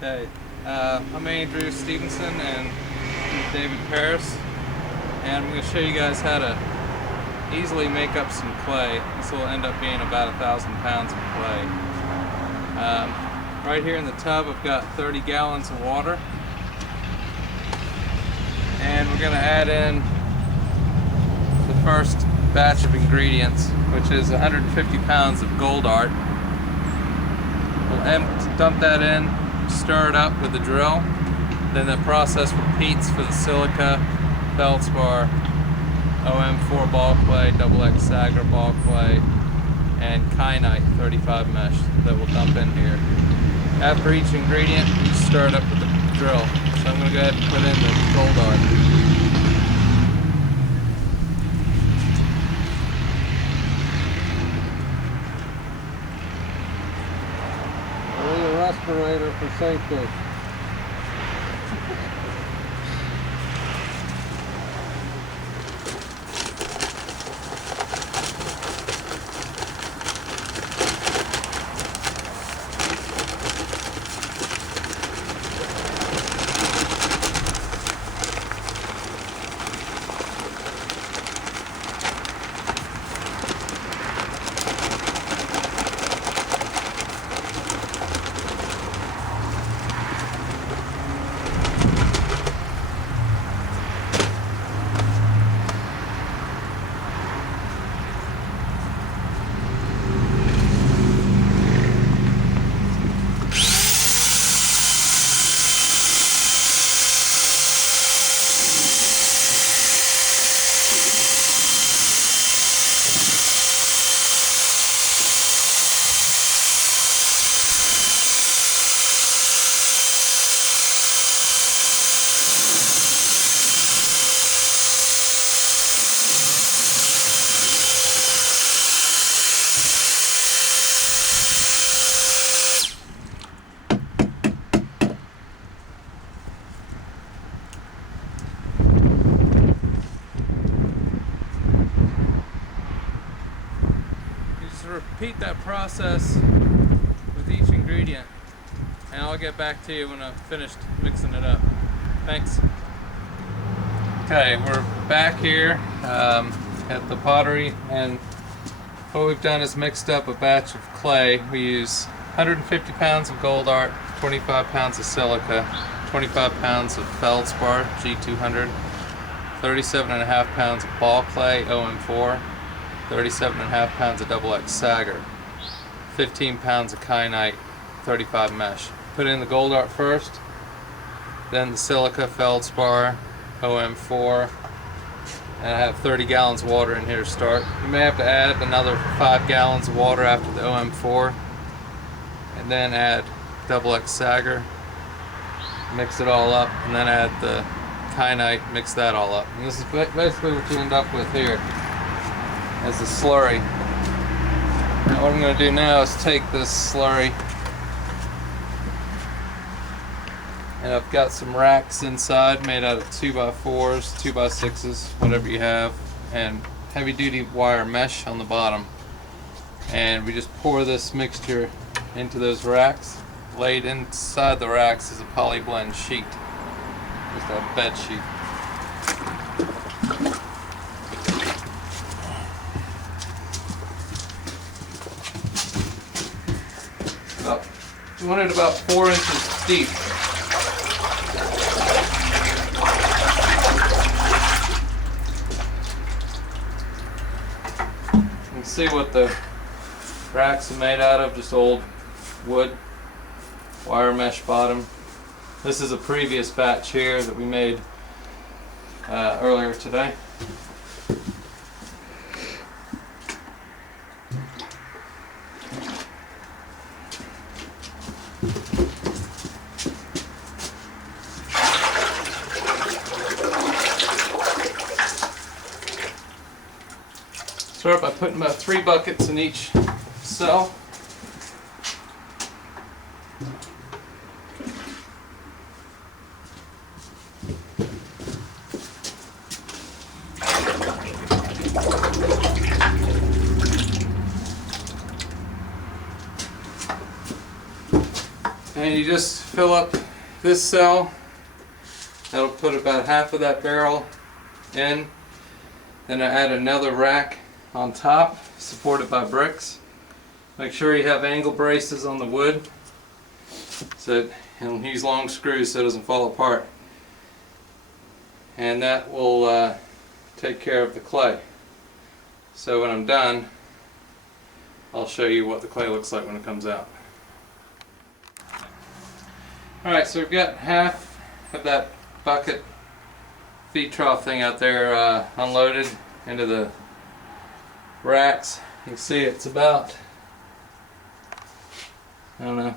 Okay, I'm Andrew Stevenson and David Paris, and I'm going to show you guys how to easily make up some clay. This will end up being about 1,000 pounds of clay. Right here in the tub I've got 30 gallons of water, and we're going to add in the first batch of ingredients, which is 150 pounds of gold art. We'll dump that in, stir it up with the drill. Then the process repeats for the silica, feldspar, OM4 ball clay, XX Sagar ball clay, and kyanite 35 mesh that we'll dump in here. After each ingredient, you stir it up with the drill. So I'm going to go ahead and put in the gold art. Respirator for safety. Repeat that process with each ingredient, and I'll get back to you when I've finished mixing it up. Thanks. Okay, we're back here at the pottery, and what we've done is mixed up a batch of clay. We use 150 pounds of gold art, 25 pounds of silica, 25 pounds of feldspar G200, 37.5 pounds of ball clay OM4, 37.5 pounds of XX Sagar, 15 pounds of kyanite 35 mesh. Put in the gold art first, then the silica, feldspar, OM4, and I have 30 gallons of water in here to start. You may have to add another 5 gallons of water after the OM4, and then add XX Sagar, mix it all up, and then add the kyanite, mix that all up. And this is basically what you end up with here as a slurry. Now what I'm going to do now is take this slurry, and I've got some racks inside made out of 2x4s, 2x6s, whatever you have, and heavy duty wire mesh on the bottom. And we just pour this mixture into those racks. Laid inside the racks is a poly blend sheet, just a bed sheet. You want it about 4 inches deep. You can see what the racks are made out of, just old wood, wire mesh bottom. This is a previous batch here that we made earlier today. Start by putting about 3 buckets in each cell. And you just fill up this cell. That'll put about half of that barrel in. Then I add another rack on top, supported by bricks. Make sure you have angle braces on the wood, and use long screws so it doesn't fall apart. And that will take care of the clay. So when I'm done, I'll show you what the clay looks like when it comes out. Alright, so we've got half of that bucket feed trough thing out there unloaded into the racks. You can see it's about, I don't know,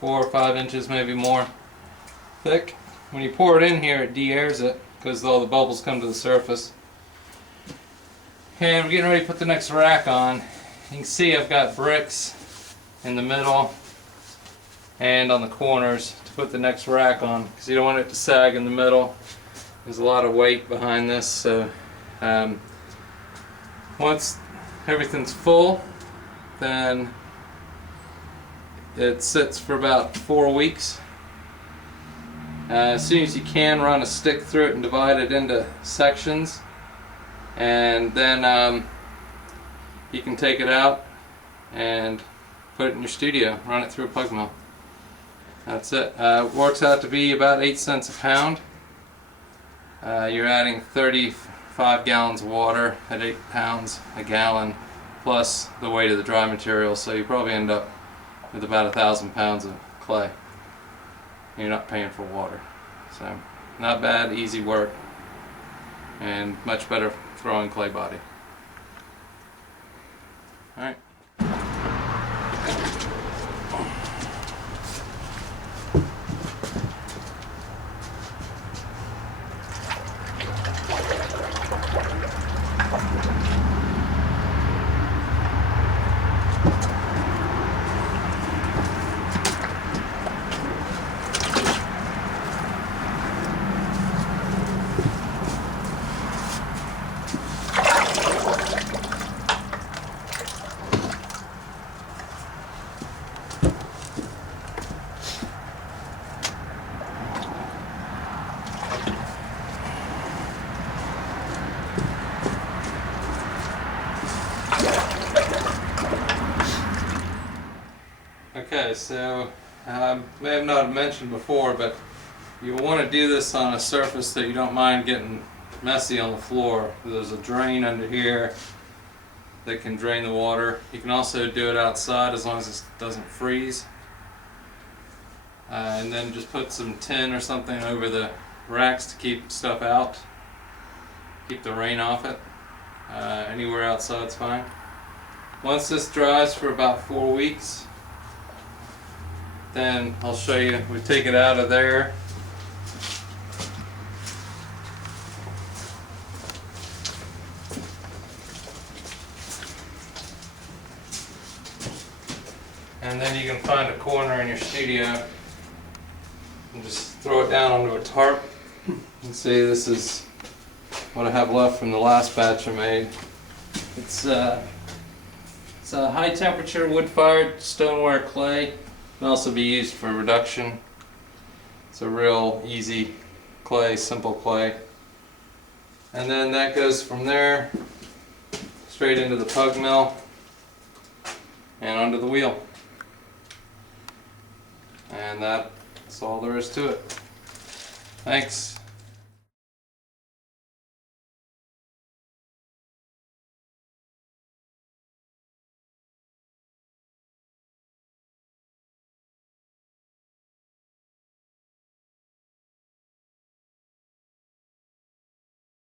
4 or 5 inches, maybe more thick. When you pour it in here, it de-airs it because all the bubbles come to the surface. And we're getting ready to put the next rack on. You can see I've got bricks in the middle and on the corners to put the next rack on because you don't want it to sag in the middle. There's a lot of weight behind this, so once everything's full, then it sits for about 4 weeks. As soon as you can, run a stick through it and divide it into sections, and then you can take it out and put it in your studio, run it through a pug mill. That's it. Works out to be about 8 cents a pound. You're adding 35 gallons of water at 8 pounds a gallon, plus the weight of the dry material, so you probably end up with about 1,000 pounds of clay. You're not paying for water. So, not bad, easy work, and much better throwing clay body. Alright. Okay, so may have not mentioned before, but you want to do this on a surface that you don't mind getting messy on the floor. There's a drain under here that can drain the water. You can also do it outside as long as it doesn't freeze. And then just put some tin or something over the racks to keep stuff out, keep the rain off it. Anywhere outside's fine. Once this dries for about 4 weeks, then I'll show you. We take it out of there. And then you can find a corner in your studio and just throw it down onto a tarp. You can see this is what I have left from the last batch I made. It's a high temperature wood fired stoneware clay. Can also be used for reduction. It's a real easy clay, simple clay. And then that goes from there straight into the pug mill and onto the wheel. And that's all there is to it. Thanks.